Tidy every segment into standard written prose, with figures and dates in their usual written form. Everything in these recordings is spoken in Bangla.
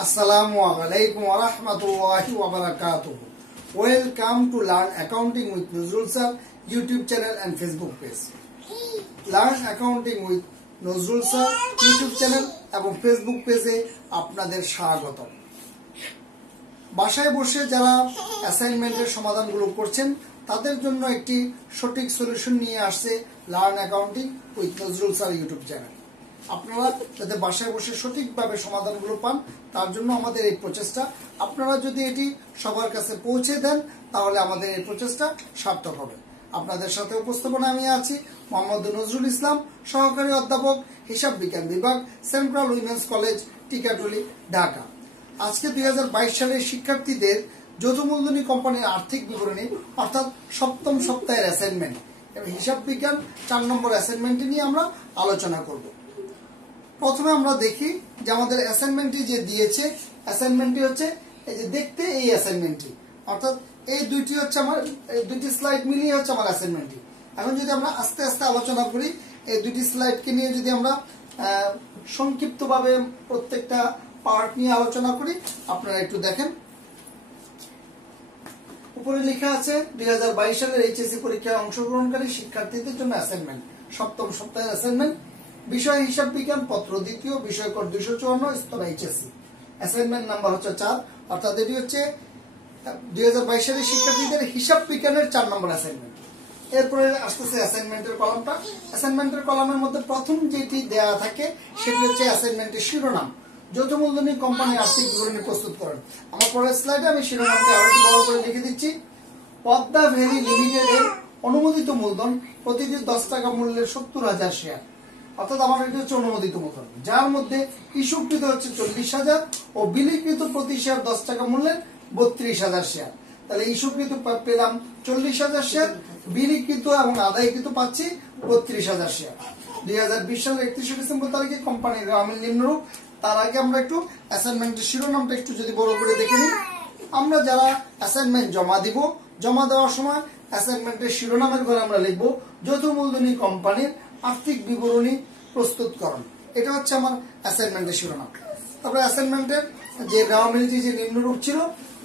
Assalamualaikum warahmatullahi wabarakatuh. Welcome to Learn Accounting with Nozrul Sir YouTube channel and Facebook page. Learn Accounting with Nozrul Sir YouTube channel এবং Facebook পেজে আপনাদের স্বাগত। বাসায় বসে যারা অ্যাসাইনমেন্টের সমাধানগুলো করছেন তাদের জন্য একটি সঠিক সলিউশন নিয়ে আসছে learn accounting with Nazrul sir YouTube channel. আপনারা যাতে বাসায় বসে সঠিকভাবে সমাধানগুলো পান তার জন্য আমাদের এই প্রচেষ্টা। আপনারা যদি এটি সবার কাছে পৌঁছে দেন তাহলে আমাদের এই প্রচেষ্টা সার্থক হবে। আপনাদের সাথে উপস্থাপনা আমি আছি মোহাম্মদ নজরুল ইসলাম, সহকারী অধ্যাপক, হিসাব বিজ্ঞান বিভাগ, central women's college, Tikatuli, Dhaka. আজকে 2022 সালের শিক্ষার্থীদের যৌথ মূলধনী কোম্পানির আর্থিক বিবরণী অর্থাৎ সপ্তম সপ্তাহের অ্যাসাইনমেন্ট এবং হিসাব বিজ্ঞান 4 নম্বর অ্যাসাইনমেন্টটি নিয়ে আমরা আলোচনা করব। প্রথমে আমরা দেখি যে আমাদের অ্যাসাইনমেন্টটি যে দিয়েছে, অ্যাসাইনমেন্টটি হচ্ছে এই যে দেখতে এই অ্যাসাইনমেন্টটি, অর্থাৎ এই দুইটি হচ্ছে আমার দুইটি স্লাইড মিলিয়ে হচ্ছে আমার অ্যাসাইনমেন্টটি। এখন যদি আমরা আস্তে আস্তে আলোচনা করি, এই দুটি স্লাইডকে নিয়ে যদি আমরা সংক্ষিপ্তভাবে প্রত্যেকটা পার্ট নিয়ে আলোচনা করি, আপনারা একটু দেখেন। উপরে লেখা আছে 2022 সালের এইচএসসি পরীক্ষায় অংশগ্রহণকারী শিক্ষার্থীদের জন্য অ্যাসাইনমেন্ট, সপ্তম সপ্তাহের অ্যাসাইনমেন্ট। বিষয় হিসাব বিজ্ঞান, পত্র দ্বিতীয়, বিষয় কোড 254, স্তর এইচএসসি। অ্যাসাইনমেন্ট নাম্বার হচ্ছে 4, অর্থাৎ এটি হচ্ছে 2022 সালের শিক্ষার্থীদের হিসাব বিজ্ঞানের 4 নম্বর অ্যাসাইনমেন্ট। এরপরে আসতেছে অ্যাসাইনমেন্টের কলামটা। অ্যাসাইনমেন্টের কলামের মধ্যে প্রথম যেটি দেয়া থাকে সেটি হচ্ছে অ্যাসাইনমেন্টের শিরোনাম, যৌথ মূলধনী কোম্পানির আর্থিক বিবরণী প্রস্তুত করেন। আমার পরের স্লাইডে আমি শিরোনামটি আরো একটু বড় করে লিখে দিচ্ছি। পদ্মা ভ্যালি লিমিটেডের অনুমোদিত মূলধন প্রতিটি 10 টাকা মূল্যের 70,000 শেয়ার, অর্থাৎ আমার এটি হচ্ছে অনুমোদিত মূলধন, যার মধ্যে ইস্যুকৃত হচ্ছে 40,000 ও বিলিকৃত প্রতি শেয়ার 10 টাকা মূল্যের 32,000 শেয়ার। তাহলে ইস্যুকৃত পেলাম 40,000 শেয়ার, বিলিকৃত এবং আদায়কৃত পাচ্ছি 32,000 শেয়ার। 2020 সালের 31 ডিসেম্বর তারিখে কোম্পানির গ্রামীণ নিম্নরূপ। তার আগে আমরা একটু অ্যাসাইনমেন্টের শিরোনামটা একটু যদি বড় করে দেখে নিই। আমরা যারা অ্যাসাইনমেন্ট জমা দিব, জমা দেওয়ার সময় অ্যাসাইনমেন্টের শিরোনামের ঘরে আমরা লিখবো যৌথ মূলধনী কোম্পানির আর্থিক বিবরণী প্রস্তুতকরণ। এটা হচ্ছে আমার অ্যাসাইনমেন্টের শিরোনাম। তারপরে অ্যাসাইনমেন্টের যে গ্রামীণটি যে নিম্নরূপ ছিল,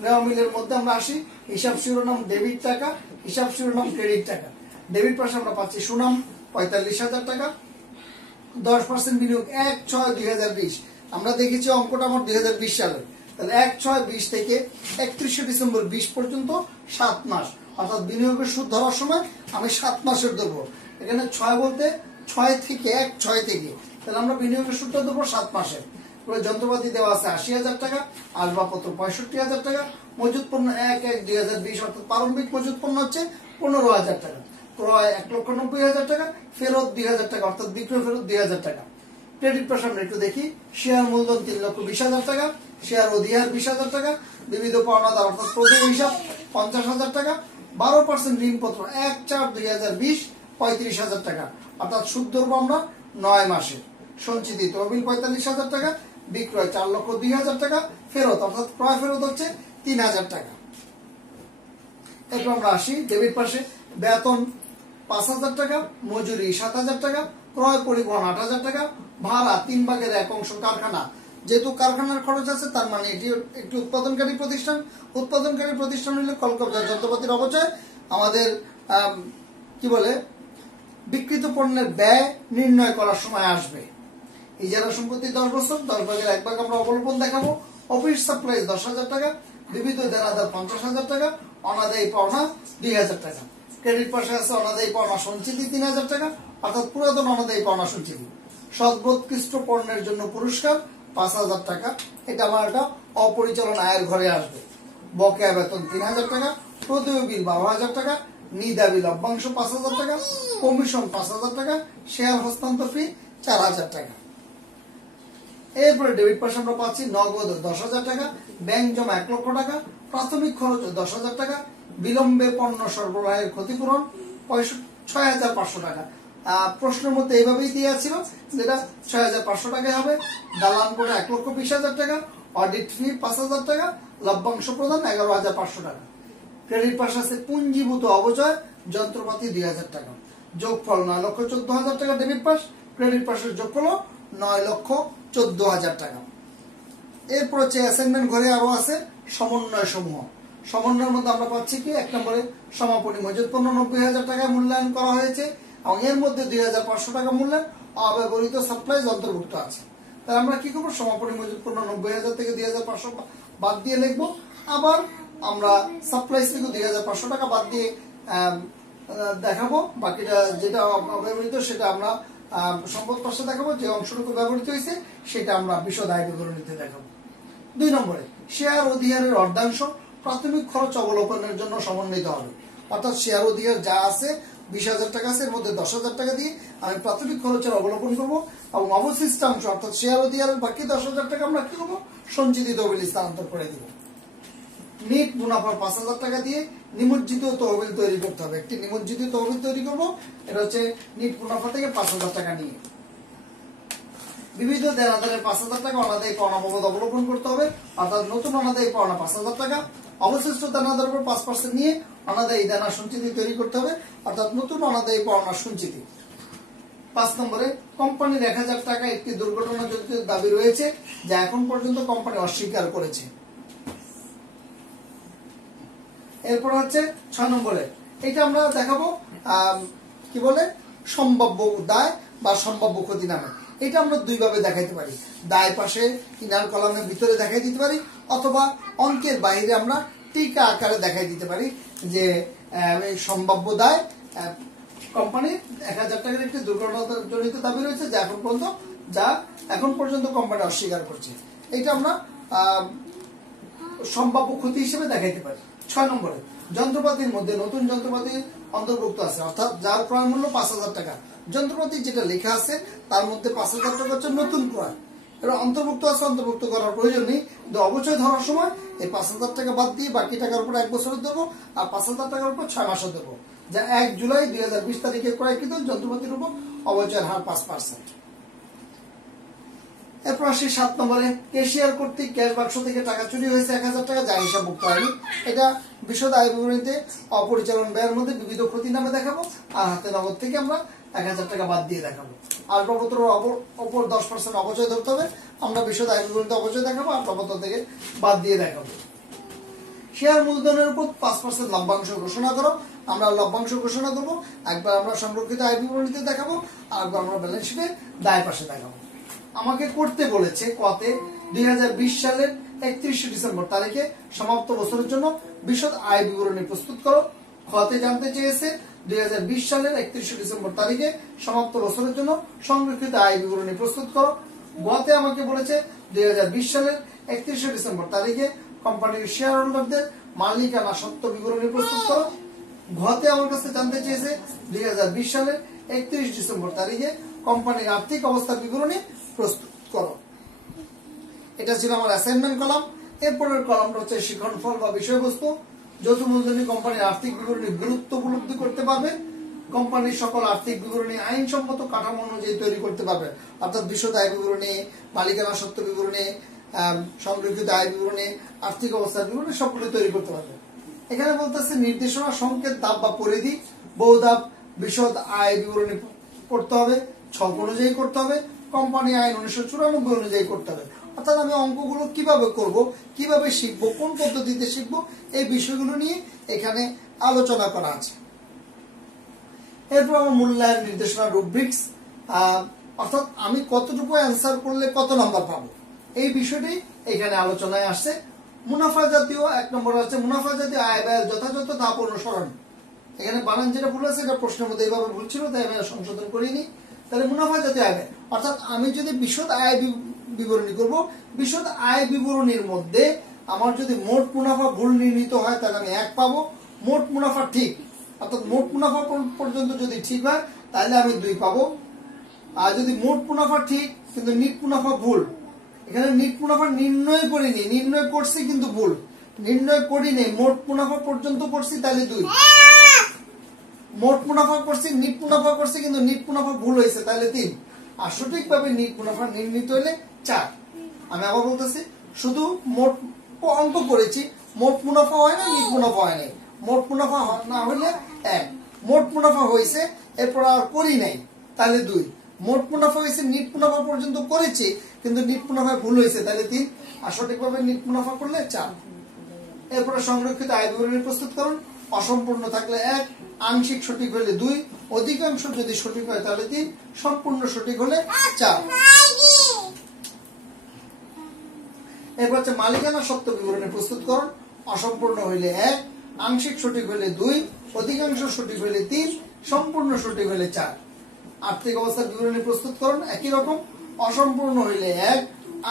গ্রামীণের মধ্যে আমরা আসি। হিসাব শিরোনাম ডেবিট টাকা, হিসাব শিরোনাম ক্রেডিট টাকা। ডেবিট পাশে আমরা পাচ্ছি সুনাম 45,000 টাকা, 10% বিনিয়োগ 1/6/2020। আমরা দেখেছি অঙ্কটা আমার 2020 সালের, তাহলে 1/6/20 থেকে 31 ডিসেম্বর 20 পর্যন্ত 7 মাস, অর্থাৎ বিনিয়োগের সুদ ধরার সময় আমি 7 মাসের ধরবো। এখানে 6 বলতে 6 থেকে 1/6 থেকে, তাহলে আমরা বিনিয়োগের সুদটা ধরবো 7 মাসের। যন্ত্রপাতি দেওয়া আছে 80,000 টাকা, আসবাবপত্র 65,000 টাকা, মজুত পণ্য 1/1/2020 অর্থাৎ প্রারম্ভিক মজুত পণ্য হচ্ছে 15,000 টাকা, ক্রয় 1,90,000 টাকা, ফেরত 2,000 টাকা অর্থাৎ বিক্রয় ফেরত 2,000 টাকা। ক্রেডিট পাশে আমরা একটু দেখি। শেয়ার মূলধন 3,20,000 টাকা, শেয়ার অধিহার 20,000 টাকা, বিবিধ পাওনাদার অর্থাৎ প্রতি হিসাব 50,000 টাকা, 12% ঋণপত্র 1/4/2020 35,000 টাকা, অর্থাৎ সুদ ধরবো আমরা 9 মাসে। সঞ্চিতি তহবিল 45,000 টাকা, বিক্রয় 4,02,000 টাকা, ফেরত অর্থাৎ ক্রয় ফেরত হচ্ছে 3,000 টাকা। এরপর আমরা আসি ডেবিট পাশে। বেতন 5,000 টাকা, মজুরি 7,000 টাকা, ক্রয় পরিবহন 8,000 টাকা, ভাড়া 3/1 কারখানা। যেহেতু কারখানার খরচ আছে তার মানে এটি একটি উৎপাদনকারী প্রতিষ্ঠান। উৎপাদনকারী প্রতিষ্ঠান হলে কলকবজা যন্ত্রপাতির অপচয় আমাদের কি বলে বিক্রিত পণ্যের ব্যয় নির্ণয় করার সময় আসবে। ইজারা সম্পত্তি 10 বছর, 10/1 আমরা অবলম্বন দেখাবো। অফিস সাপ্লাইজ 10,000 টাকা, বিবিধ দেনাদার 50,000 টাকা, অনাদায়ী পাওনা 2,000 টাকা। ক্রেডিট পাশে আছে অনাদায়ী পাওনা সঞ্চিতি 3,000 টাকা, অর্থাৎ পুরাতন অনাদায়ী পাওনা সঞ্চিতি। সর্বোৎকৃষ্ট পণ্যের জন্য পুরস্কার 5,000 টাকা, এটা আমার একটা অপরিচালন আয়ের ঘরে আসবে। বকেয়া বেতন 3,000 টাকা, প্রদেয় বিল 12,000 টাকা, নিদাবি লভ্যাংশ 5,000 টাকা, কমিশন 5,000 টাকা, শেয়ার হস্তান্তর ফি 4,000 টাকা। এরপরে ডেবিট পাশে আমরা পাচ্ছি নগদ 10,000 টাকা, ব্যাংক জমা 1 লক্ষ টাকা, প্রাথমিক খরচ 10,000 টাকা, বিলম্বে পণ্য সরবরাহের ক্ষতিপূরণ 6,500 টাকা। প্রশ্নের মধ্যে এইভাবেই দেওয়া ছিল, যেটা 6,500 টাকায় হবে। দালান করে 1,20,000 টাকা, অডিট ফি 5,000 টাকা, লভ্যাংশ প্রদান 11,500 টাকা। ক্রেডিট পাশে আছে পুঞ্জীভূত অবচয় যন্ত্রপাতি 2,000 টাকা। যোগফল 9,14,000 টাকা ডেবিট পাস, ক্রেডিট পাশের যোগফল 9,14,000 টাকা। এরপর হচ্ছে অ্যাসাইনমেন্ট ঘরে আরো আছে সমন্বয় সমূহ। সমন্বয়ের মধ্যে আমরা পাচ্ছি কি, 1 নম্বরে সমাপনী মজুদ পণ্য 90,000 টাকায় মূল্যায়ন করা হয়েছে এবং এর মধ্যে 2,500 টাকা মূল্যায়ন অব্যবহৃত সাপ্লাইজ অন্তর্ভুক্ত আছে। তাহলে আমরা কি করবো, সমাপনী মজুদ পণ্য 90,000 থেকে 2,500 বাদ দিয়ে লিখবো। আবার আমরা সাপ্লাইজ থেকে 2,500 টাকা বাদ দিয়ে দেখাবো। বাকিটা যেটা অব্যবহৃত সেটা আমরা সম্পদ পাশে দেখাবো, যে অংশটুকু ব্যবহৃত হয়েছে সেটা আমরা বিশদ আয় বিবরণীতে দেখাবো। 2 নম্বরে শেয়ার অধিহারের অর্ধাংশ প্রাথমিক খরচ অবলোকনের জন্য সমন্বিত হবে। অর্থাৎ শেয়ার অধিহার যা আছে 20,000 টাকা আছে, এর মধ্যে 10,000 টাকা দিয়ে আমি প্রাথমিক খরচের অবলোকন করবো এবং অবশিষ্ট অংশ অর্থাৎ শেয়ার অধিহারের বাকি 10,000 টাকা আমরা কি করবো, সঞ্চিত তহবিলে স্থানান্তর করে দিব। নিট মুনাফার 5,000 টাকা দিয়ে নিমজ্জিত তহবিল তৈরি করতে হবে। একটি নিমজ্জিত তহবিল তৈরি করব, এটা হচ্ছে নিট মুনাফা থেকে 5,000 টাকা নিয়ে। বিবিধ দেনাদারের 5,000 টাকা অনাদায়ী পাওনা বাবদ অবলোকন করতে হবে, অর্থাৎ নতুন অনাদায়ী পাওনা 5,000 টাকা, অবশিষ্ট দেনাদারের উপর 5% নিয়ে অনাদায়ী দেনা সঞ্চিতি তৈরি করতে হবে, অর্থাৎ নতুন অনাদায়ী পাওনা সঞ্চিতি। 5 নম্বরে কোম্পানির 1,000 টাকা একটি দুর্ঘটনাজনিত দাবি রয়েছে যা এখন পর্যন্ত কোম্পানি অস্বীকার করেছে। এরপর হচ্ছে 6 নম্বরে এটা আমরা দেখাবো কি বলে, সম্ভাব্য দায় বা সম্ভাব্য ক্ষতি নামে। এটা আমরা দুই ভাবে দেখাইতে পারি, দায় পাশে ইনার কলামের ভিতরে দেখাই দিতে পারি, অথবা অঙ্কের বাইরে আমরা টিকা আকারে দেখাই দিতে পারি যে সম্ভাব্য দায় কোম্পানির 1,000 টাকার একটি দুর্ঘটনাজনিত দাবি রয়েছে যা এখন পর্যন্ত কোম্পানি অস্বীকার করছে। এটা আমরা সম্ভাব্য ক্ষতি হিসেবে দেখাইতে পারি। 6 নম্বরে যন্ত্রপাতির মধ্যে নতুন যন্ত্রপাতি অন্তর্ভুক্ত আছে, অর্থাৎ যার ক্রয় মূল্য 5,000 টাকা, যন্ত্রপাতি যেটা লেখা আছে তার মধ্যে 5,000 টাকা হচ্ছে নতুন ক্রয়, এটা অন্তর্ভুক্ত আছে, অন্তর্ভুক্ত করার প্রয়োজন নেই। কিন্তু অবচয় ধরার সময় এই 5,000 টাকা বাদ দিয়ে বাকি টাকার উপর 1 বছরের দেবো আর 5,000 টাকার উপর 6 মাসের দেবো, যা 1 জুলাই 2020 তারিখে ক্রয়কৃত যন্ত্রপাতির উপর অবচয়ের হার 5%। এরপর আসি 7 নম্বরে ক্যাশিয়ার কর্তৃক ক্যাশ বাক্স থেকে টাকা চুরি হয়েছে 1,000 টাকা, যা হিসাবভুক্ত হয়নি। এটা বিশদ আয় বিবরণীতে অপরিচালন ব্যয়ের মধ্যে বিবিধ ক্ষতি নামে দেখাবো, আর হাতে নগদ থেকে আমরা 1,000 টাকা বাদ দিয়ে দেখাবো। আসবাবপত্র অপর 10% অপচয় ধরতে হবে, আমরা বিশদ আয় বিবরণীতে অপচয় দেখাবো, আসবাবপত্র থেকে বাদ দিয়ে দেখাবো। শেয়ার মূলধনের উপর 5% লভ্যাংশ ঘোষণা করো, আমরা লভ্যাংশ ঘোষণা করবো। একবার আমরা সংরক্ষিত আয় বিবরণীতে দেখাবো, আর একবার আমরা ব্যালেন্স শিটে দায় পাশে দেখাবো। আমাকে করতে বলেছে কতে 2020 সালের 31 ডিসেম্বর তারিখে সমাপ্ত বছরের জন্য বিশদ আয় বিবরণী প্রস্তুত করো। খতে জানতে চেয়েছে 2020 সালের 31 ডিসেম্বর তারিখে সমাপ্ত বছরের জন্য সংরক্ষিত আয় বিবরণী প্রস্তুত করো। গতে আমাকে বলেছে 2020 সালের 31 ডিসেম্বর তারিখে কোম্পানির শেয়ার হোল্ডারদের মালিকানা সত্ত্ব বিবরণী প্রস্তুত করো। ঘতে আমার কাছে জানতে চেয়েছে 2020 সালের 31 ডিসেম্বর তারিখে কোম্পানির আর্থিক অবস্থার বিবরণী প্রস্তুত করো। এটা ছিল আমার অ্যাসাইনমেন্ট কলাম। এরপরের কলামটা হচ্ছে শিক্ষণফল বা বিষয়বস্তু। যৌথ মূলধনী কোম্পানির আর্থিক বিবরণী গুরুত্ব উপলব্ধি করতে পারবে, কোম্পানির সকল আর্থিক বিবরণী আইনসম্মত কাঠামো অনুযায়ী তৈরি করতে পারবে, অর্থাৎ বিশদ আয় বিবরণী, মালিকানা সত্ত্ব বিবরণী, সংরক্ষিত আয় বিবরণী, আর্থিক অবস্থার বিবরণী সবগুলো তৈরি করতে পারবে। এখানে বলতেছে নির্দেশনা, সংকেত, ধাপ বা পরিধি, বহুধাপ বিশদ আয় বিবরণী পড়তে হবে, ছক অনুযায়ী করতে হবে, কোম্পানি আইন 1994 অনুযায়ী করতে হবে। অর্থাৎ আমি অঙ্কগুলো কিভাবে করব, কিভাবে শিখবো, কোন পদ্ধতিতে শিখবো, এই বিষয়গুলো নিয়ে এখানে আলোচনা করা আছে। এরপর আমার মূল্যায়ন নির্দেশনা রুব্রিক্স, অর্থাৎ আমি কতটুকু অ্যান্সার করলে কত নাম্বার পাবো, এই বিষয়টি এখানে আলোচনায় আসছে। মুনাফা জাতীয় 1 নম্বর আছে মুনাফা জাতীয় আয় ব্যয়ের যথাযথ ধাপ অনুসরণ। এখানে বানান যেটা ভুল আছে এটা প্রশ্নের মধ্যে এইভাবে ভুল ছিল, তাই আমি সংশোধন করিনি। তাহলে মুনাফা জাতীয় আয় ব্যয়, অর্থাৎ আমি যদি বিশদ আয় বিবরণী করব, বিশদ আয় বিবরণীর মধ্যে আমার যদি মোট মুনাফা ভুল নির্ণীত হয় তাহলে আমি 1 পাবো, মোট মুনাফা ঠিক অর্থাৎ মোট মুনাফা পর্যন্ত যদি ঠিক হয় তাহলে আমি 2 পাবো। আর যদি মোট মুনাফা ঠিক কিন্তু নিট মুনাফা ভুল, এখানে নিট মুনাফা নির্ণয় করিনি, নির্ণয় করছি কিন্তু ভুল, নির্ণয় করিনি মোট মুনাফা পর্যন্ত করছি তাহলে 2, মোট মুনাফা করছি নিট মুনাফা করছি কিন্তু নিট মুনাফা ভুল হয়েছে তাহলে 3, আর সঠিকভাবে নিট মুনাফা নির্ণীত হলে 4। আমি আবার বলতেছি, শুধু মোট অঙ্ক করেছি, মোট মুনাফা হয় না, নিট মুনাফা হয় নাই। মোট মুনাফা না হলে 1, মোট মুনাফা হয়েছে এরপর আর করি নাই তাহলে 2, মোট মুনাফা হয়েছে নিট মুনাফা পর্যন্ত করেছি, কিন্তু নিট মুনাফা ভুল হয়েছে, তাহলে 3। আর সঠিকভাবে নিট মুনাফা করলে 4। এরপরে সংরক্ষিত আয় বিবরণী প্রস্তুত করুন। অসম্পূর্ণ থাকলে 1, আংশিক সঠিক হলে 2, অধিকাংশ যদি সঠিক হয় তাহলে 3, সম্পূর্ণ সঠিক হলে 4। এরপর হচ্ছে মালিকানা সত্ত্ব বিবরণী প্রস্তুত করুন। অসম্পূর্ণ হইলে 1, আংশিক সঠিক হইলে 2, অধিকাংশ সঠিক হইলে 3, সম্পূর্ণ সঠিক হইলে 4। আর্থিক অবস্থার বিবরণী প্রস্তুত করুন। একই রকম, অসম্পূর্ণ হইলে 1,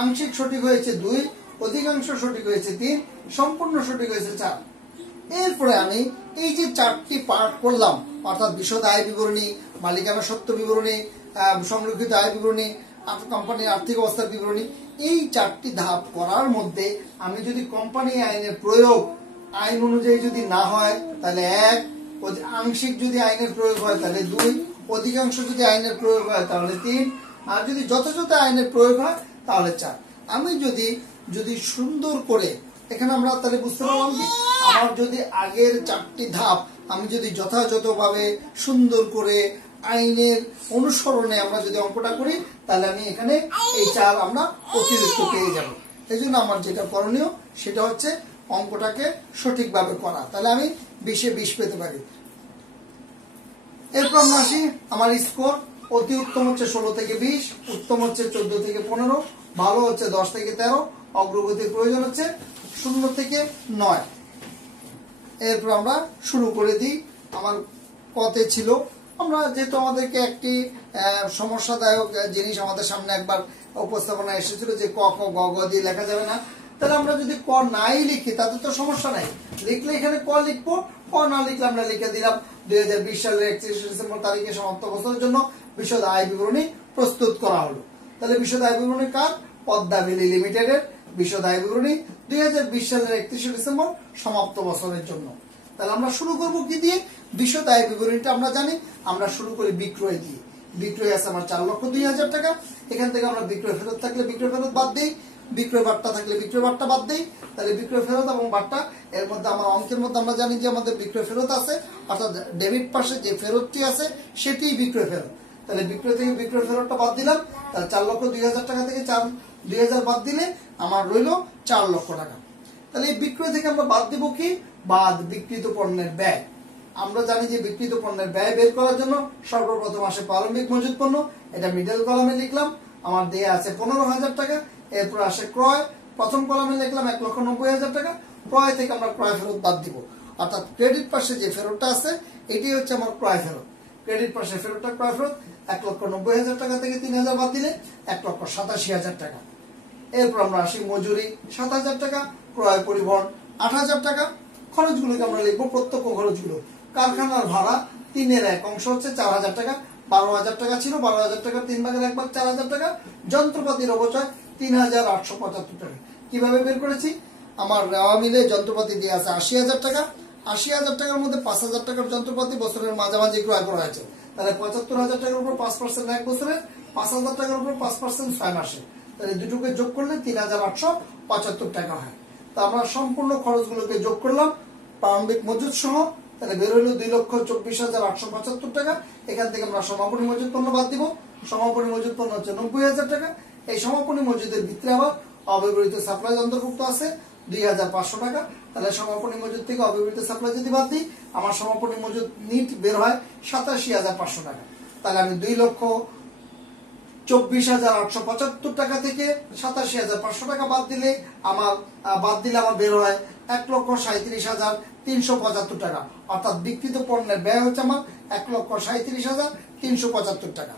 আংশিক সঠিক হয়েছে 2, অধিকাংশ সঠিক হয়েছে 3, সম্পূর্ণ সঠিক হয়েছে 4। এরপরে আমি এই যে 4টি পার্ট করলাম, অর্থাৎ বিশদ আয় বিবরণী, মালিকানা সত্ত্ব বিবরণী, সংরক্ষিত আয় বিবরণী, কোম্পানির আর্থিক অবস্থার বিবরণী, এই 4টি ধাপ করার মধ্যে আমি যদি কোম্পানি আইনের প্রয়োগ আইন অনুযায়ী যদি না হয় তাহলে 1, আংশিক যদি আইনের প্রয়োগ হয় তাহলে 2, অধিকাংশ যদি আইনের প্রয়োগ হয় তাহলে 3, আর যদি যথাযথ আইনের প্রয়োগ হয় তাহলে 4। আমি যদি সুন্দর করে, এখানে আমরা তাহলে বুঝতে পারলাম কি, আমার যদি আগের 4টি ধাপ আমি যদি যথাযথভাবে সুন্দর করে আইনের অনুসরণে আমরা যদি অঙ্কটা করি, তাহলে আমি এখানে এই 4 আমরা অতিরিক্ত পেয়ে যাব। এই জন্য আমার যেটা করণীয় সেটা হচ্ছে অঙ্কটাকে সঠিকভাবে করা, তাহলে আমি 20-এ 20 পেতে পারি। এরপর আমরা আসি আমার স্কোর। অতি উত্তম হচ্ছে 16 থেকে 20, উত্তম হচ্ছে 14 থেকে 15, ভালো হচ্ছে 10 থেকে 13, অগ্রগতির প্রয়োজন হচ্ছে 0 থেকে 9। এরপর আমরা শুরু করে দিই। আমার কতে ছিল, আমরা যেহেতু আমাদেরকে একটি সমস্যাদায়ক জিনিস আমাদের সামনে একবার উপস্থাপনা এসেছিল যে ক খ গ গ দিয়ে লেখা যাবে না, তাহলে আমরা যদি ক নাই লিখি তাতে তো সমস্যা নাই, লিখলে এখানে ক লিখবো, ক না লিখলে আমরা লিখে দিলাম 2020 সালের 31 ডিসেম্বর তারিখে সমাপ্ত বছরের জন্য বিশদ আয় বিবরণী প্রস্তুত করা হলো। তাহলে বিশদ আয় বিবরণী কার? পদ্মা ভ্যালি লিমিটেডের বিশদ আয় বিবরণী 2020 সালের 31 ডিসেম্বর সমাপ্ত বছরের জন্য। তাহলে আমরা শুরু করব কি দিয়ে? বিশদ আয় বিবরণীটা আমরা জানি, আমরা শুরু করি বিক্রয় দিয়ে। বিক্রয় আছে আমার 4,02,000 টাকা। এখান থেকে আমরা বিক্রয় ফেরত থাকলে বিক্রয় ফেরত বাদ দেই, বিক্রয় বাট্টা থাকলে বিক্রয় বাট্টা বাদ দেই। তাহলে বিক্রয় ফেরত এবং বাট্টা এর মধ্যে আমার অঙ্কের মধ্যে আমরা জানি যে আমাদের বিক্রয় ফেরত আছে, অর্থাৎ ডেবিট পাশে যে ফেরতটি আছে সেটিই বিক্রয় ফেরত। তাহলে বিক্রয় থেকে বিক্রয় ফেরতটা বাদ দিলাম, তাহলে 4,02,000 টাকা থেকে 2,000 বাদ দিলে আমার রইল 4 লক্ষ টাকা। তাহলে এই বিক্রয় থেকে আমরা বাদ দিব কি? বাদ বিক্রিত পণ্যের ব্যয়। আমরা জানি যে বিক্রিত পণ্যের ব্যয় বের করার জন্য সর্বপ্রথম আসে প্রারম্ভিক মজুত পণ্য, এটা মিডল কলামে লিখলাম, আমার দেয়া আছে 15,000 টাকা। এরপর আসে ক্রয়, প্রথম কলামে লিখলাম 1,90,000 টাকা। ক্রয় থেকে আমরা ক্রয় ফেরত বাদ দিব, অর্থাৎ ক্রেডিট পাশে যে ফেরতটা আছে এটি হচ্ছে আমার ক্রয় ফেরত। ক্রেডিট পাশে ফেরতটা ক্রয় ফেরত 1,90,000 টাকা থেকে 3,000 বাদ দিলে 1,87,000 টাকা। এরপর আমরা আসি মজুরি 7,000 টাকা, ক্রয় পরিবহন 8,000 টাকা। খরচগুলোকে আমরা লিখবো প্রত্যক্ষ খরচগুলো। কারখানার ভাড়া 3/1 অংশ হচ্ছে 4,000 টাকা, 12,000 টাকা ছিল, 12,000 টাকার 3/1 4,000 টাকা। যন্ত্রপাতির অবচয় 3,875 টাকা। কিভাবে বের করেছি? আমার রেওয়া মিলে যন্ত্রপাতি দিয়ে আছে 80,000 টাকা। 80,000 টাকার মধ্যে 5,000 টাকার যন্ত্রপাতি বছরের মাঝামাঝি ক্রয় করা হয়েছে, তাহলে 75,000 টাকার উপর 5% 1 বছরে, 5,000 টাকার উপর 5% 6 মাসে, তাহলে দুটোকে যোগ করলে 3,875 টাকা হয়। তা আমরা সম্পূর্ণ খরচগুলোকে যোগ করলাম প্রারম্ভিক মজুদ সহ, তাহলে বের হইল 2,24,875 টাকা। এখান থেকে আমরা সমাপনী মজুদ পণ্য বাদ দিব। সমাপনী মজুদ পণ্য হচ্ছে 90,000 টাকা। এই সমাপনী মজুদের ভিতরে আবার অব্যবহৃত সাপ্লাই অন্তর্ভুক্ত আছে 2,500 টাকা। তাহলে সমাপনী মজুদ থেকে অব্যবহৃত সাপ্লাই যদি বাদ দিই, আমার সমাপনী মজুদ নিট বের হয় 87,500 টাকা। তাহলে আমি 2,24,875 টাকা থেকে 87,500 টাকা বাদ দিলে আমার বের হয় 1,37,375 টাকা। অর্থাৎ বিক্রিত পণ্যের ব্যয় হচ্ছে আমার 1,37,375 টাকা।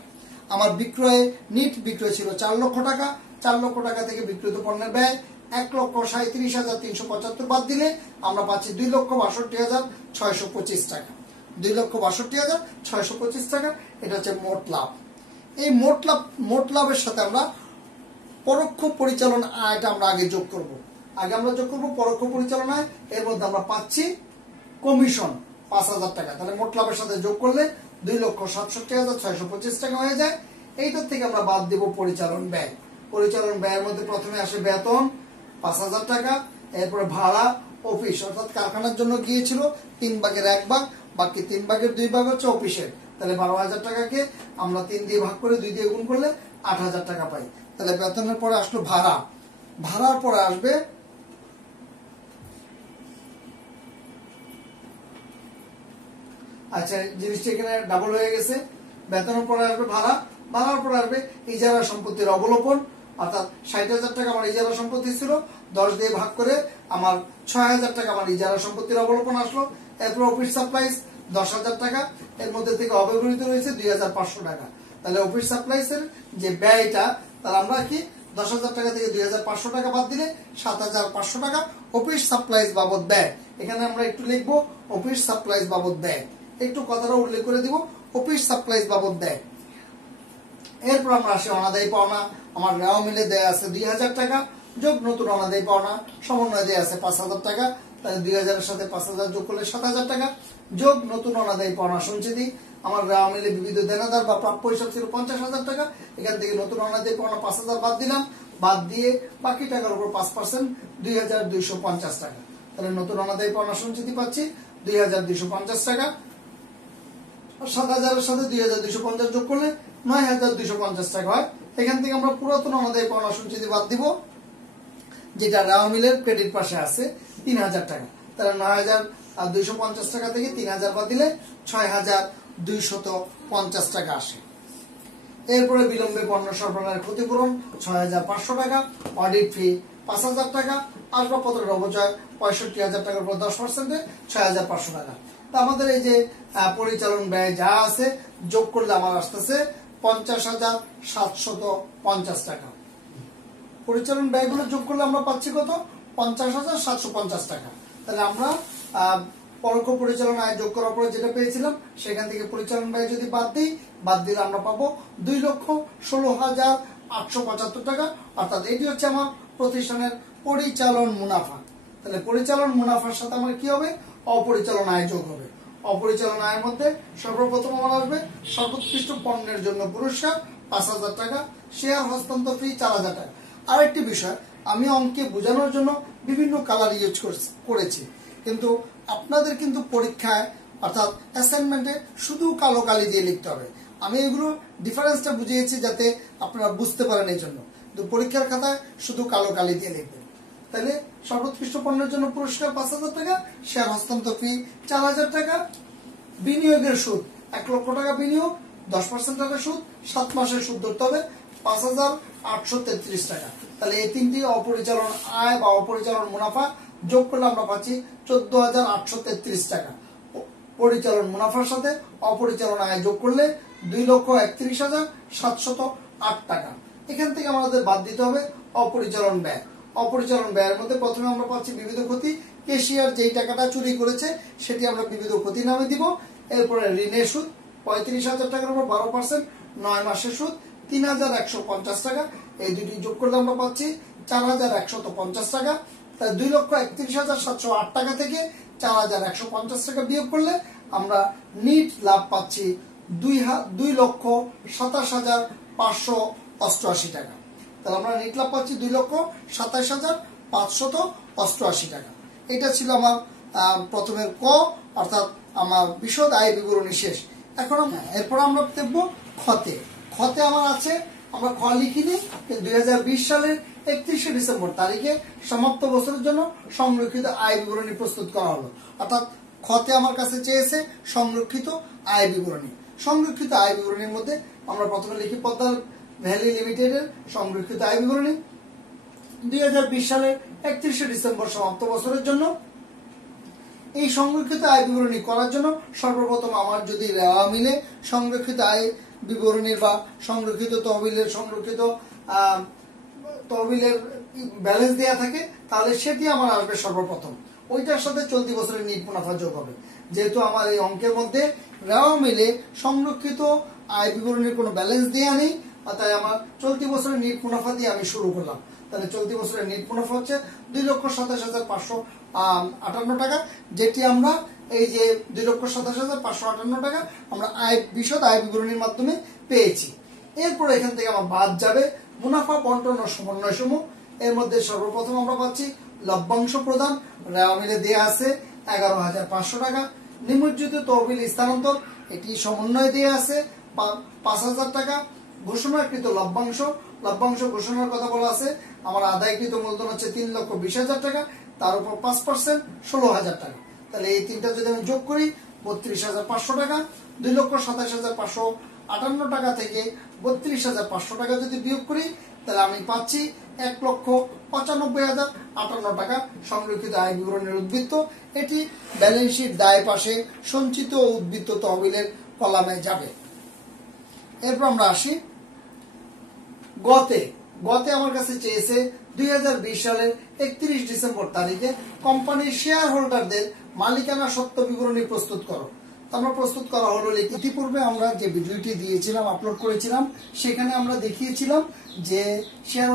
আমার বিক্রয়ে নিট বিক্রয় ছিল 4 লক্ষ টাকা। 4 লক্ষ টাকা থেকে বিক্রিত পণ্যের ব্যয় 1,37,375 বাদ দিলে আমরা পাচ্ছি 2,62,625 টাকা। 2,62,625 টাকা, এটা হচ্ছে মোট লাভ। এই মোট লাভের সাথে আমরা পরোক্ষ পরিচালন আয়টা আমরা আগে যোগ করব। আমরা যোগ করবো পরোক্ষ পরিচালন আয়, এর মধ্যে আমরা পাচ্ছি কমিশন 5,000 টাকা। তাহলে মোট লাভের সাথে যোগ করলে 2,67,625 টাকা হয়ে যায়। এইটার থেকে আমরা বাদ দেব পরিচালন ব্যয়। পরিচালন ব্যয়ের মধ্যে প্রথমে আসে বেতন 5,000 টাকা, এরপরে ভাড়া, অফিস অর্থাৎ কারখানার জন্য গিয়েছিল 3/1 ভাগ, বাকি 3/2 ভাগ হচ্ছে অফিসের তাহলে 12,000 টাকাকে আমরা 3 দিয়ে ভাগ করে 2 দিয়ে গুণ করলে 8,000 টাকা পাই। তাহলে বেতনের পরে আসলো ভাড়া, ভাড়ার পরে আসবে আচ্ছা জিনিসটা এখানে ডাবল হয়ে গেছে, বেতনের পরে আসবে ভাড়া, ভাড়ার পরে আসবে ইজারা সম্পত্তির অবলোপন, অর্থাৎ 60,000 টাকা আমার ইজারা সম্পত্তি ছিল, 10 দিয়ে ভাগ করে আমার 6,000 টাকা আমার ইজারা সম্পত্তির অবলোপন আসলো। এরপর অফিস সাপ্লাইজ 10,000 টাকা, এর মধ্যে থেকে অব্যবহৃত রয়েছে 2,500 টাকা। তাহলে অফিস সাপ্লাইজ এর যে ব্যয়টা, তাহলে আমরা কি 10,000 টাকা থেকে 2,500 টাকা বাদ দিলে 7,500 টাকা অফিস সাপ্লাইজ বাবদ ব্যয়। এখানে আমরা একটু লিখবো অফিস সাপ্লাইজ বাবদ ব্যয়, একটু কথাটা উল্লেখ করে দিব অফিস সাপ্লাইজ বাবদ ব্যয়। এরপর আমরা আসি অনাদায়ী পাওনা, আমার রেওয়া মিলে দেয়া আছে 2,000 টাকা, যোগ নতুন অনাদায়ী পাওনা সমন্বয় দেয়া আছে 5,000 টাকা, তাহলে 2,000 এর সাথে 5,000 যোগ করলে 7,000 টাকা, যোগ নতুন অনাদায়ী পাওনা সঞ্চিতি, আমার রেওয়া মিলে বিবিধ দেনাদার বা প্রাপ্য হিসাব ছিল 50,000 টাকা, এখান থেকে নতুন অনাদায়ী পাওনা 5,000 বাদ দিলাম, বাদ দিয়ে বাকি টাকার উপর 5% 2,250 টাকা। তাহলে নতুন অনাদায়ী পাওনা সঞ্চিতি পাচ্ছি 2,250 টাকা, 7,000 এর সাথে 2,250 যোগ করলে 9,250 টাকা হয়। এখান থেকে আমরা পুরাতন অনাদায়ী পাওনা সঞ্চিতি বাদ দিব, যেটা রেওয়া মিলের ক্রেডিট পাশে আছে 3,000 টাকা। তাহলে 9,250 টাকা থেকে 3,000 বাদ দিলে 6,250 টাকা আসে। এরপরে বিলম্বে পণ্য সরবরাহের ক্ষতিপূরণ 6,500 টাকা, অডিট ফি 5,000 টাকা, আসবাবপত্রের অপচয় 65,000 টাকার উপর 10%-এ 6,500 টাকা। তা আমাদের এই যে পরিচালন ব্যয় যা আছে যোগ করলে আমার আসতেছে 50,750 টাকা। পরিচালন ব্যয়গুলো যোগ করলে আমরা পাচ্ছি কত? 50,750 টাকা। তাহলে আমরা পরোক্ষ পরিচালন আয় যোগ করার পরে যেটা পেয়েছিলাম সেখান থেকে পরিচালন ব্যয় যদি বাদ দিই, বাদ দিলে আমরা পাবো 2,16,875 টাকা। অর্থাৎ এটি হচ্ছে আমার প্রতিষ্ঠানের পরিচালন মুনাফা। তাহলে পরিচালন মুনাফার সাথে আমার কি হবে? অপরিচালন আয় যোগ হবে। অপরিচালন আয়ের মধ্যে সর্বপ্রথম আমার আসবে সর্বোৎকৃষ্ট পণ্যের জন্য পুরস্কার 5,000 টাকা, শেয়ার হস্তান্তর ফি 4,000 টাকা। আরেকটি বিষয়, আমি অঙ্কে বোঝানোর জন্য বিভিন্ন কালার ইউজ করেছি, কিন্তু আপনাদের কিন্তু পরীক্ষায় অর্থাৎ অ্যাসাইনমেন্টে শুধু কালো কালি দিয়ে লিখতে হবে। আমি এগুলো ডিফারেন্সটা বুঝিয়েছি যাতে আপনারা বুঝতে পারেন, এই জন্য। কিন্তু পরীক্ষার খাতায় শুধু কালো কালি দিয়ে লিখবেন। তাহলে সর্বোৎকৃষ্ট পণ্যের জন্য পুরস্কার 5,000 টাকা, শেয়ার হস্তান্তর ফি 4,000 টাকা, বিনিয়োগের সুদ 1 লক্ষ টাকা বিনিয়োগ, 10% টাকা সুদ, 7 মাসের সুদ ধরতে হবে 5,833 টাকা। তাহলে এই তিনটি অপরিচালন আয় বা অপরিচালন মুনাফা যোগ করলে আমরা পাচ্ছি 14,833 টাকা। পরিচালন মুনাফার সাথে অপরিচালন আয় যোগ করলে 2,31,708 টাকা। এখান থেকে আমাদের বাদ দিতে হবে অপরিচালন ব্যয়। অপরিচালন ব্যয়ের মধ্যে প্রথমে আমরা পাচ্ছি বিবিধ ক্ষতি, কেশিয়ার যেই টাকাটা চুরি করেছে সেটি আমরা বিবিধ ক্ষতি নামে দিব। এরপরে ঋণের সুদ 35,000 টাকার উপর 12%, 9 মাসের সুদ 3,150 টাকা। এই দুটি যোগ করলে আমরা পাচ্ছি 4,150 টাকা। তাই 2,31,708 টাকা থেকে 4,150 টাকা বিয়োগ করলে আমরা নিট লাভ পাচ্ছি 2,27,588 টাকা। তাহলে আমরা নিট লাভ পাচ্ছি 2,27,588 টাকা। এটা ছিল আমার প্রথমের ক, অর্থাৎ আমার বিশদ আয় বিবরণী শেষ। এখন এরপর আমরা দেখবো খতে। খতে আমার আছে, আমরা খ লিখিনি, 2020 সালের 31শে ডিসেম্বর তারিখে সমাপ্ত বছরের জন্য সংরক্ষিত আয় বিবরণী প্রস্তুত করা হলো। অর্থাৎ খতে আমার কাছে চেয়েছে সংরক্ষিত আয় বিবরণী। সংরক্ষিত আয় বিবরণীর মধ্যে আমরা প্রথমে লিখি পদ্মা ভ্যালি লিমিটেডের সংরক্ষিত আয় বিবরণী 2020 সালের 31শে ডিসেম্বর সমাপ্ত বছরের জন্য। এই সংরক্ষিত আয় বিবরণী করার জন্য সর্বপ্রথম আমার যদি রেওয়া মিলে সংরক্ষিত আয় বিবরণীর বা সংরক্ষিত তহবিলের ব্যালেন্স দেয়া থাকে, তাহলে সেটি আমার আসবে সর্বপ্রথম। ওইটার সাথে চলতি বছরের নিট মুনাফা যোগ হবে। যেহেতু আমার এই অঙ্কের মধ্যে রেওয়া মিলে সংরক্ষিত আয় বিবরণীর কোনো ব্যালেন্স দেয়া নেই, তাই আমার চলতি বছরের নিট মুনাফা দিয়ে আমি শুরু করলাম। তাহলে চলতি বছরের নিট মুনাফা হচ্ছে 2,27,558 টাকা, যেটি আমরা এই যে 2,27,558 টাকা আমরা বিশদ আয় বিবরণীর মাধ্যমে পেয়েছি। এরপর এখান থেকে আমার বাদ যাবে মুনাফা বন্টন ও সমন্বয় সমূহ। এর মধ্যে সর্বপ্রথম আমরা পাচ্ছি লভ্যাংশ প্রদান, রেওয়া মিলে দেয়া আছে 11,500 টাকা। নিমজ্জিত তহবিল স্থানান্তর এটি সমন্বয় দিয়ে আছে 5,000 টাকা। ঘোষণাকৃত লভ্যাংশ, লভ্যাংশ ঘোষণার কথা বলা আছে। আমার আদায়কৃত মূলধন হচ্ছে 3,20,000 টাকা, তার উপর 5% 16,000 টাকা। তাহলে এই তিনটা যদি আমি যোগ করি 32,500 টাকা। 2,27,558 টাকা থেকে 32,500 টাকা যদি বিয়োগ করি তাহলে আমি পাচ্ছি 1,95,058 টাকা সংরক্ষিত আয় বিবরণীর উদ্বৃত্ত। এটি ব্যালেন্স শিট দায় পাশে সঞ্চিত উদ্বৃত্ত তহবিলের কলামে যাবে। এরপর আমরা আসি গতে। গতে আমার কাছে চেয়েছে 2020 সালের 31 ডিসেম্বর তারিখে কোম্পানির শেয়ার হোল্ডারদের মালিকানা সত্ত্ব বিবরণী প্রস্তুত করো। আমরা প্রস্তুত করা হলো। ইতিপূর্বে আমরা যে ভিডিওটি দিয়েছিলাম, আপলোড করেছিলাম, সেখানে আমরা দেখিয়েছিলাম যে শেয়ার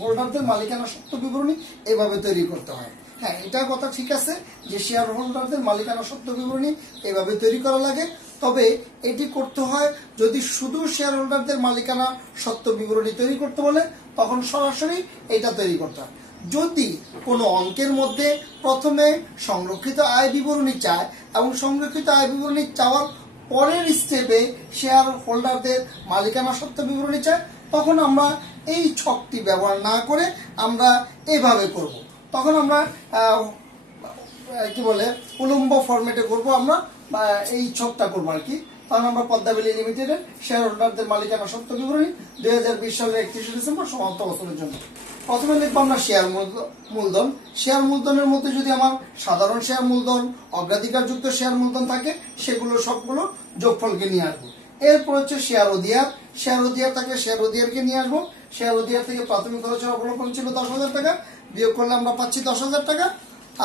হোল্ডারদের মালিকানা সত্ত্ব বিবরণী এভাবে তৈরি করতে হয়। হ্যাঁ, এটা কথা ঠিক আছে যে শেয়ার হোল্ডারদের মালিকানা সত্ত্ব বিবরণী এভাবে তৈরি করা লাগে। তবে এটি করতে হয় যদি শুধু শেয়ার হোল্ডারদের মালিকানা সত্ত্ব বিবরণী তৈরি করতে বলে তখন সরাসরি এটা তৈরি করতে হয়। যদি কোনো অঙ্কের মধ্যে প্রথমে সংরক্ষিত আয় বিবরণী চায় এবং সংরক্ষিত আয় বিবরণী চাওয়ার পরের স্টেপে শেয়ার হোল্ডারদের মালিকানা সত্ত্ব বিবরণী চায়, তখন আমরা এই ছকটি ব্যবহার না করে আমরা এভাবে করব। তখন আমরা কি বলে উলম্ব ফরম্যাটে করব, আমরা এই ছকটা করবো আর কি। তখন আমরা পদ্মাবলী লিমিটেডের শেয়ার হোল্ডারদের মালিকানা সত্ত্ব বিবরণী 2020 সালের 31 ডিসেম্বর সমাপ্ত বছরের জন্য। প্রথমে লিখবো আমরা শেয়ার মূলধন। শেয়ার মূলধনের মধ্যে যদি আমার সাধারণ শেয়ার মূলধন, অগ্রাধিকারযুক্ত শেয়ার মূলধন থাকে সেগুলো সবগুলো যোগফলকে নিয়ে আসবো। এরপর হচ্ছে শেয়ার অধিয়ার। শেয়ার অধিয়ার থাকলে শেয়ার অধিয়ারকে নিয়ে আসবো। শেয়ার অধিয়ার থেকে প্রাথমিক খরচের অবলম্বন ছিল 10,000 টাকা, বিয়োগ করলে আমরা পাচ্ছি 10,000 টাকা।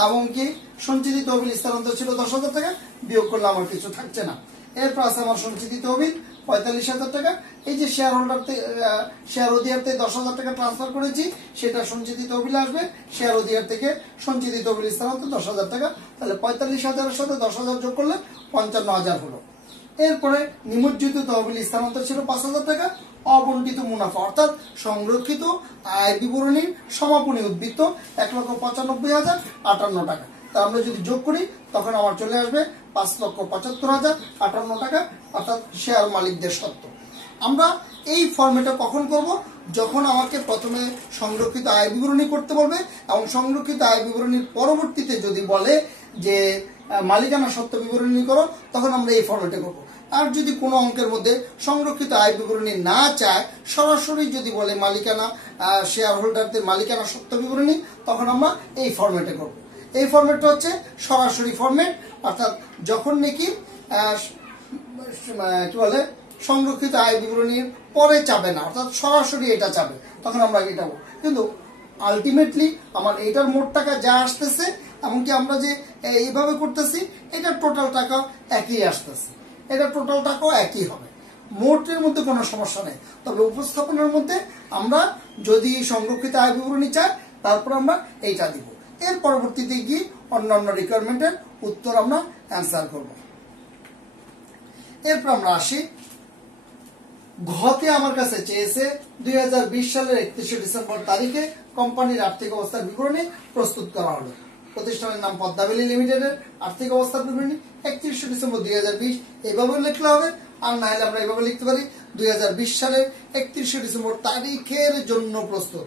এমনকি সঞ্চিত তহবিল স্থানান্তর ছিল 10,000 টাকা, বিয়োগ করলে আমার কিছু থাকছে না। এরপর আছে আমার সঞ্চিত তহবিল 45,000 টাকা। এই যে শেয়ার হোল্ডার শেয়ার অধিয়ার থেকে 10,000 টাকা ট্রান্সফার করেছি, সেটা সঞ্চিত তহবিল আসবে। শেয়ার অধিয়ার থেকে সঞ্চিত তহবিল স্থানান্তর 10,000 টাকা। তাহলে 45,000-এর সাথে 10,000 যোগ করলে 55,000 হলো। এরপরে নিমজ্জিত তহবিল স্থানান্তর ছিল 5,000 টাকা। অবন্টিত মুনাফা অর্থাৎ সংরক্ষিত আয় বিবরণীর সমাপনী উদ্বৃত্ত 1,95,058 টাকা। তা আমরা যদি যোগ করি তখন আমার চলে আসবে 5,75,058 টাকা, অর্থাৎ শেয়ার মালিকদের সত্ত্ব। আমরা এই ফরম্যাটে কখন করব? যখন আমাকে প্রথমে সংরক্ষিত আয় বিবরণী করতে বলবে এবং সংরক্ষিত আয় বিবরণীর পরবর্তীতে যদি বলে যে মালিকানা সত্ত্ব বিবরণী করো, তখন আমরা এই ফরম্যাটে করব। আর যদি কোনো অঙ্কের মধ্যে সংরক্ষিত আয় বিবরণী না চায়, সরাসরি যদি বলে মালিকানা শেয়ার হোল্ডারদের মালিকানা সত্ত্ব বিবরণী, তখন আমরা এই ফরম্যাটে করব। এই ফরম্যাটটা হচ্ছে সরাসরি ফরম্যাট, অর্থাৎ যখন নাকি কি বলে সংরক্ষিত আয় বিবরণীর পরে চাবে না, অর্থাৎ সরাসরি এটা চাবে, তখন আমরা এটা বলবো। কিন্তু আলটিমেটলি আমার এটার মোট টাকা যা আসতেছে, এমনকি আমরা যে এইভাবে করতেছি, এটার টোটাল টাকা একই আসতেছে, এটা টোটাল টাকাও একই হবে। মোটের মধ্যে কোনো সমস্যা নেই। তবে উপস্থাপনের মধ্যে আমরা যদি সংরক্ষিত আয় বিবরণী চাই, তারপর আমরা এইটা দিব। এর পরবর্তীতে গিয়ে অন্যান্য রিকোয়ারমেন্টের উত্তর আমরা অ্যান্সার করব। এরপর আমরা আসি ঘতে। আমার কাছে চেয়েছে 2020 সালের 31 ডিসেম্বর তারিখে কোম্পানির আর্থিক অবস্থার বিবরণী প্রস্তুত করা হলো। প্রতিষ্ঠানের নাম পদ্মাবলী লিমিটেডের আর্থিক অবস্থার বিবরণী 31 ডিসেম্বর 2020 এইভাবে লিখলে হবে। আর না হলে আমরা এইভাবে লিখতে পারি 2020 সালের 31 ডিসেম্বর তারিখের জন্য প্রস্তুত,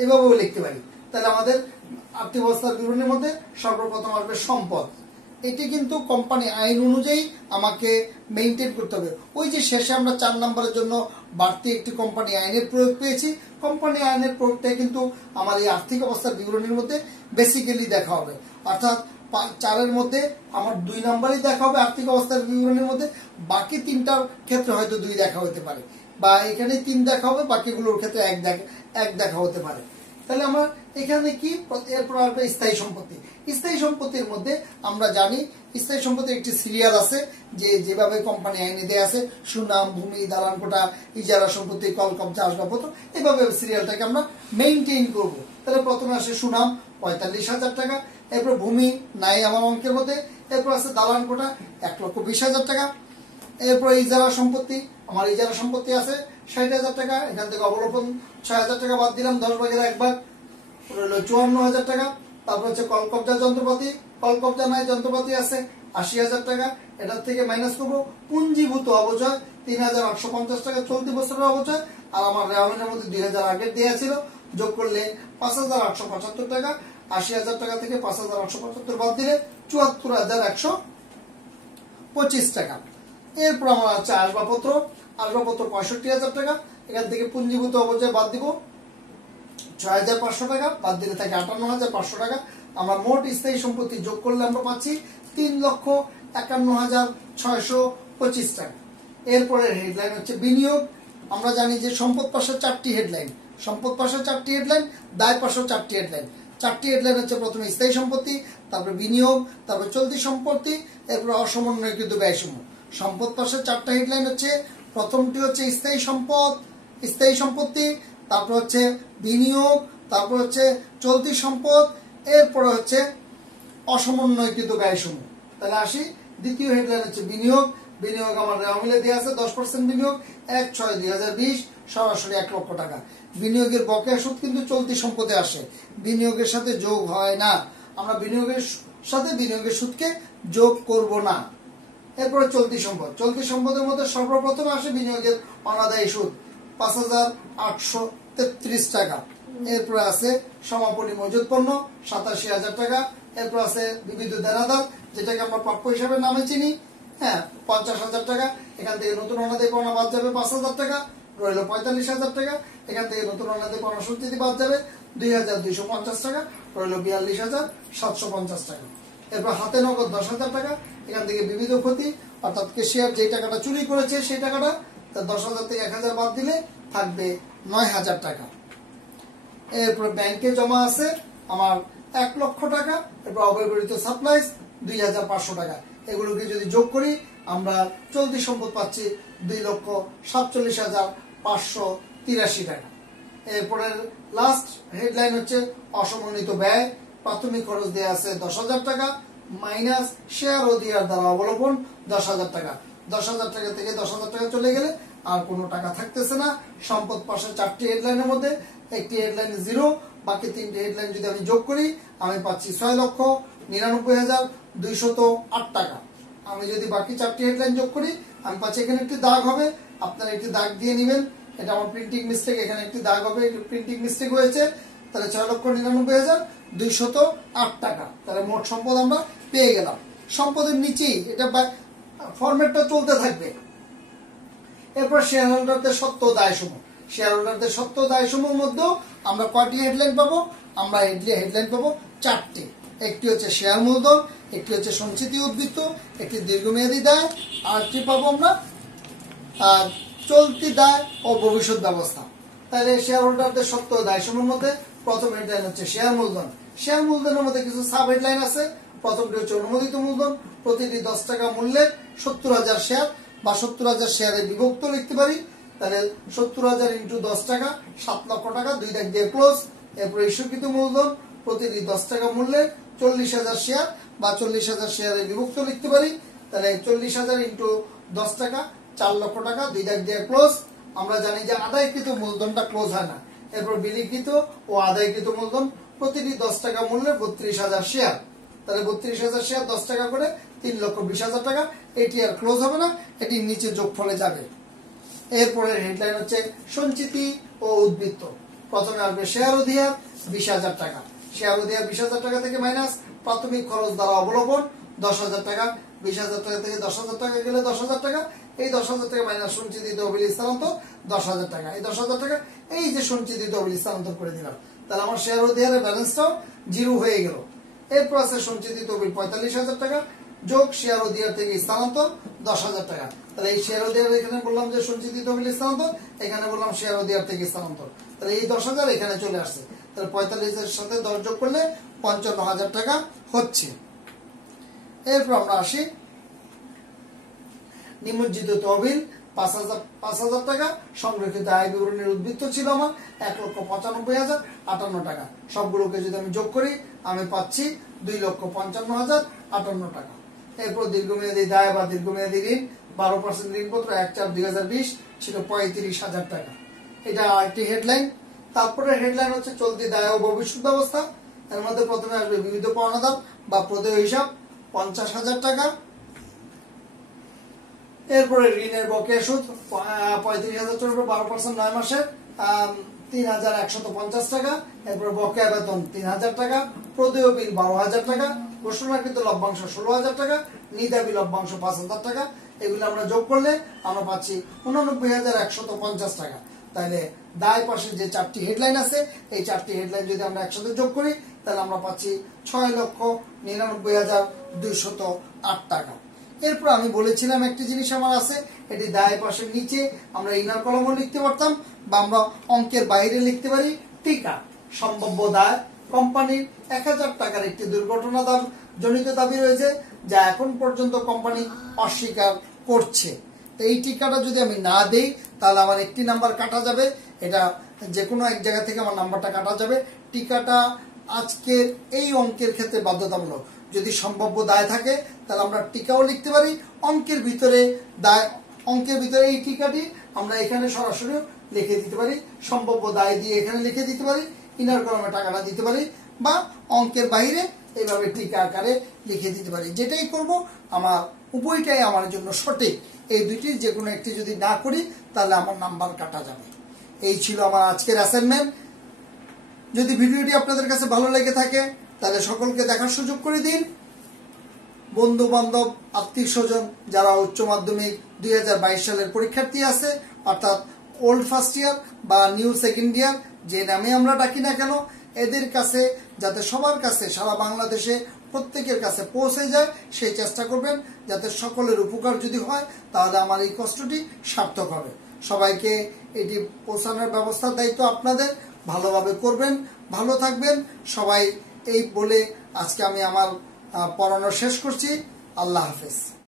এইভাবেও লিখতে পারি। তাহলে আমাদের আর্থিক অবস্থার বিবরণীর মধ্যে সর্বপ্রথম আসবে সম্পদ। এটি কিন্তু কোম্পানি আইন অনুযায়ী আমাকে মেইনটেইন করতে হবে। ওই যে শেষে আমরা 4 নম্বরের জন্য বাড়তি একটি কোম্পানি আইনের প্রয়োগ পেয়েছি, কোম্পানি আইনের প্রয়োগটা কিন্তু আমার এই আর্থিক অবস্থার বিবরণীর মধ্যে বেসিক্যালি দেখা হবে। অর্থাৎ 4-এর মধ্যে আমার 2 নম্বরই দেখা হবে আর্থিক অবস্থার বিবরণীর মধ্যে, বাকি 3টার ক্ষেত্রে হয়তো 2 দেখা হতে পারে, বা এখানে 3 দেখা হবে, বাকিগুলোর ক্ষেত্রে 1 দেখা হতে পারে। তাহলে আমরা এখানে কি এরপর আসবে স্থায়ী সম্পত্তি। স্থায়ী সম্পত্তির মধ্যে আমরা জানি স্থায়ী সম্পত্তির একটি সিরিয়াল আছে, যে যেভাবে কোম্পানি আইনে দেয়া আছে সুনাম, ভূমি, দালান কোঠা, ইজারা সম্পত্তি, কল কবজা, আসবাবপত্র, এইভাবে সিরিয়ালটাকে আমরা মেইনটেইন করব। তাহলে প্রথমে আসে সুনাম 45,000 টাকা, এরপর ভূমি নাই আমার অঙ্কের মধ্যে, এরপর আছে দালান কোঠা 1,20,000 টাকা, এরপর ইজারা সম্পত্তি, আমার ইজারা সম্পত্তি আছে 60,000 টাকা, এখান থেকে অবলোপন 6,000 টাকা বাদ দিলাম, 10 ভাগের 1 ভাগ, 54,000 টাকা। তারপর হচ্ছে কল কবজা যন্ত্রপাতি, কল কবজা নাই, যন্ত্রপাতি আছে 80,000 টাকা, এটার থেকে মাইনাস করবো পুঞ্জীভূত অবচয় 3,850 টাকা চলতি বছরের অবচয়, আর আমার রেওয়ামিনের মধ্যে 2,000 আগের দেওয়া ছিল, যোগ করলে 5,875 টাকা। 80,000 টাকা থেকে 5,875 বাদ দিলে 74,125 টাকা। এরপর আমার আছে আসবাবপত্র। আসবাবপত্র 65,000 টাকা, এখান থেকে পুঞ্জীভূত অবচয় বাদ দিব 6,500 টাকা, বাদ দিলে থাকে 58,500 টাকা। আমরা মোট স্থায়ী সম্পত্তি যোগ করলে আমরা পাচ্ছি 3,51,625 টাকা। এরপরে হেডলাইন হচ্ছে বিনিয়োগ। আমরা জানি যে সম্পদ পাশের 4টি হেডলাইন, সম্পদ পাশের 4টি হেডলাইন, দায় পাশের 4টি হেডলাইন। 4টি হেডলাইন হচ্ছে প্রথমে স্থায়ী সম্পত্তি, তারপর বিনিয়োগ, তারপর চলতি সম্পত্তি, এরপর অসমন্বয়কৃত ব্যয়সমূহ। সম্পদ পাশের 4টা হেডলাইন হচ্ছে, প্রথমটি হচ্ছে স্থায়ী সম্পদ, স্থায়ী সম্পত্তি, তারপর হচ্ছে বিনিয়োগ, তারপর হচ্ছে চলতি সম্পদ, এরপরে হচ্ছে অসমন্বয়কৃত ব্যয়সমূহ। তাহলে আসি, দ্বিতীয় হেডলাইন হচ্ছে বিনিয়োগ। বিনিয়োগ আমার রেওয়ামিলে দেওয়া আছে 10% বিনিয়োগ, 1/6/2020 সরাসরি 1 লক্ষ টাকা। বিনিয়োগের বকেয়া সুদ কিন্তু চলতি সম্পদে আসে, বিনিয়োগের সাথে যোগ হয় না। আমরা বিনিয়োগের সাথে বিনিয়োগের সুদকে যোগ করব না। এরপরে চলতি সম্পদ। চলতি সম্পদের মধ্যে সর্বপ্রথম আসে বিনিয়োগের অনাদায়ী সুদ 5,833 টাকা। এরপরে আছে সমাপনী মজুদ পণ্য 87,000 টাকা। এরপর আছে বিবিধ দেনাদার, যেটাকে আমরা প্রাপ্য হিসাবে নামে চিনি, 50,000 টাকা। এখান থেকে নতুন অনাদায়ী পাওনা বাদ যাবে 5,000 টাকা, রইল 45,000 টাকা। এখান থেকে নতুন অনাদায়ী পাওনা সঞ্চিতি বাদ যাবে 2,250 টাকা, রইল 42,750 টাকা। এরপর হাতে নগদ 10,000 টাকা। এখান থেকে বিবিধ ক্ষতি, অর্থাৎ ক্যাশিয়ার যে টাকাটা চুরি করেছে সেই টাকাটা, 10,000 থেকে 1,000 বাদ দিলে থাকবে 9,000 টাকা। এরপর ব্যাংকে জমা আছে আমার 1 লক্ষ টাকা। এরপর অব্যবহৃত সাপ্লাইজ 2,500 টাকা। এগুলোকে যদি যোগ করি আমরা চলতি সম্পদ পাচ্ছি 2,47,583 টাকা। এরপরে লাস্ট হেডলাইন হচ্ছে অসমন্বিত ব্যয়। প্রাথমিক খরচ দেওয়া আছে 10,000 টাকা, মাইনাস শেয়ার ও দিয়ার দ্বারা অবলম্বন 10,000 টাকা। 10,000 টাকা থেকে 10,000 টাকা চলে গেলে আর কোনো টাকা থাকতেছে না। সম্পদ পাশের 4টি হেডলাইনের মধ্যে একটি হেডলাইন 0, বাকি 3টি হেডলাইন যদি আমি যোগ করি আমি পাচ্ছি 6,99,208 টাকা। আমি যদি বাকি 4টি হেডলাইন যোগ করি আমি পাচ্ছি, এখানে একটি দাগ হবে, আপনারা একটি দাগ দিয়ে নেবেন, এটা আমার প্রিন্টিং মিস্টেক, এখানে একটি দাগ হবে, প্রিন্টিং মিস্টেক হয়েছে। তাহলে 6,99,208 টাকা। তাহলে মোট সম্পদ আমরা পেয়ে গেলাম। সম্পদের নিচেই এটা ফরম্যাটটা চলতে থাকবে। এরপর শেয়ার হোল্ডারদের সত্ত্ব দায়সমূহ। শেয়ার হোল্ডারদের সত্ত্ব দায়সমূহ মধ্যেও আমরা কয়টি হেডলাইন পাবো? আমরা হেডলাইন পাবো 4টি। একটি হচ্ছে শেয়ার মূলধন, একটি হচ্ছে সঞ্চিতি উদ্বৃত্ত, একটি দীর্ঘমেয়াদী দায়, আর কি পাবো আমরা চলতি দায় ও ভবিষ্যৎ ব্যবস্থা। তাহলে শেয়ার হোল্ডারদের সত্ত্ব দায়সমূহের মধ্যে প্রথম হেডলাইন হচ্ছে শেয়ার মূলধন। শেয়ার মূলধনের মধ্যে কিছু সাব হেডলাইন আছে। প্রথমটি হচ্ছে অনুমোদিত মূলধন, প্রতিটি 10 টাকা মূল্যের 70,000 শেয়ার বা 70,000 শেয়ারে বিভক্ত লিখতে পারি। তাহলে 70,000 ইন্টু 10 টাকা 7 লক্ষ টাকা, 2 দাগ দিয়ে ক্লোজ। এরপর ইস্যুকৃত মূলধন প্রতিটি 10 টাকা মূল্যের 40,000 শেয়ার বা 40,000 শেয়ারে বিভক্ত লিখতে পারি। তাহলে 40,000 ইন্টু 10 টাকা 4 লক্ষ টাকা, 2 দাগ দিয়ে ক্লোজ। আমরা জানি যে আদায়কৃত মূলধনটা ক্লোজ হয় না। এরপর বিলিকৃত ও আদায়কৃত মূলধন প্রতিটি 10 টাকা মূল্যের 32,000 শেয়ার। তাহলে 32,000 শেয়ার 10 টাকা করে 3,20,000 টাকা। এটি আর ক্লোজ হবে না, এটি নিচে যোগফলে যাবে। এরপরে হেডলাইন হচ্ছে সঞ্চিতি ও উদ্বৃত্ত। প্রথমে আসবে শেয়ার অধিয়ার 20,000 টাকা। শেয়ার অধিয়ার 20,000 টাকা থেকে মাইনাস প্রাথমিক খরচ দ্বারা অবলম্বন 10,000 টাকা। 20,000 টাকা থেকে 10,000 টাকা গেলে 10,000 টাকা। এই 10,000 টাকা মাইনাস সঞ্চিতি তহবিল স্থানান্তর 10,000 টাকা। এই 10,000 টাকা এই যে সঞ্চিতি তহবিল স্থানান্তর করে দিলাম, তাহলে আমার শেয়ার অধিয়ারের ব্যালেন্সটাও 0 হয়ে গেল। এরপর আছে সঞ্চিতি তহবিল 45,000 টাকা যোগ শেয়ার অধিয়ার থেকে স্থানান্তর 10,000 টাকা। তাহলে এই শেয়ার অধিয়ার এখানে বললাম যে সঞ্চিতি তহবিল স্থানান্তর, এখানে বললাম শেয়ার অধিয়ার থেকে স্থানান্তর। তাহলে এই 10,000 এখানে চলে আসছে। তাহলে 45-এর সাথে 10 যোগ করলে 55,000 টাকা হচ্ছে। এরপর আমরা আসি নিমজ্জিত তহবিল 5,000 টাকা। সংরক্ষিত আয় বিবরণীর উদ্বৃত্ত ছিল আমার 1,95,058 টাকা। সবগুলোকে যদি আমি যোগ করি আমি পাচ্ছি 2,55,058 টাকা। এরপর দীর্ঘমেয়াদী দায় বা দীর্ঘমেয়াদী ঋণ 12% ঋণপত্র 1/4/2020 ছিল 35,000 টাকা। এটা আরেকটি হেডলাইন। তারপরে হেডলাইন হচ্ছে চলতি দায় ও ভবিষ্যৎ ব্যবস্থা। এর মধ্যে প্রথমে আসবে বিবিধ পাওনাদার বা প্রদেয় হিসাব 50,000 টাকা। এরপরে ঋণের বকেয়া সুদ 35,000 টাকার উপর 12% 9 মাসের 3,150 টাকা। এরপরে বকেয়া বেতন 3,000 টাকা, প্রদেয় বিল 12,000 টাকা, ঘোষণাকৃত লভ্যাংশ 16,000 টাকা, নিদাবি লভ্যাংশ 5,000 টাকা। এগুলো আমরা যোগ করলে আমরা পাচ্ছি 89,150 টাকা। তাহলে দায় পাশে যে 4টি হেডলাইন আছে, এই 4টি হেডলাইন যদি আমরা একসাথে যোগ করি তাহলে আমরা পাচ্ছি 6,99,208 টাকা। এরপর আমি বলেছিলাম একটি জিনিস আমার আছে, এটি দায় পাশের নিচে আমরা ইনার কলমও লিখতে পারতাম বা আমরা অঙ্কের বাইরে লিখতে পারি। টিকা সম্ভাব্য দায় কোম্পানির 1,000 টাকার একটি দুর্ঘটনা জনিত দাবি রয়েছে যা এখন পর্যন্ত কোম্পানি অস্বীকার করছে। তো এই টিকাটা যদি আমি না দেই তাহলে আমার একটি নাম্বার কাটা যাবে, এটা যে কোনো এক জায়গা থেকে আমার নাম্বারটা কাটা যাবে। টিকাটা আজকের এই অঙ্কের ক্ষেত্রে বাধ্যতামূলক। যদি সম্ভাব্য দায় থাকে তাহলে আমরা টিকাও লিখতে পারি, অঙ্কের ভিতরে এই টিকাটি আমরা এখানে সরাসরি লিখে দিতে পারি, সম্ভাব্য দায় দিয়ে এখানে লিখে দিতে পারি, ইনার কলমে টাকাটা দিতে পারি, বা অঙ্কের বাইরে এইভাবে টিকা আকারে লিখে দিতে পারি। যেটাই করব আমার উভয়টাই আমার জন্য সঠিক। এই দুইটি যে কোনো একটি যদি না করি তাহলে আমার নাম্বার কাটা যাবে। এই ছিল আমার আজকের অ্যাসাইনমেন্ট। যদি ভিডিওটি আপনাদের কাছে ভালো লেগে থাকে তাহলে সকলকে দেখার সুযোগ করে দিন। বন্ধু বান্ধব, আত্মীয় স্বজন যারা উচ্চ মাধ্যমিক 2022 সালের পরীক্ষার্থী আছে, অর্থাৎ ওল্ড ফার্স্ট ইয়ার বা নিউ সেকেন্ড ইয়ার, যে নামে আমরা ডাকি না কেন, এদের কাছে যাতে সবার কাছে সারা বাংলাদেশে প্রত্যেকের কাছে পৌঁছে যায় সেই চেষ্টা করবেন, যাতে সকলের উপকার যদি হয় তাহলে আমার এই কষ্টটি সার্থক হবে। সবাইকে এটি পৌঁছানোর ব্যবস্থার দায়িত্ব আপনাদের। ভালোভাবে করবেন, ভালো থাকবেন সবাই। এই বলে আজকে আমি আমার পড়ানো শেষ করছি। আল্লাহ হাফেজ।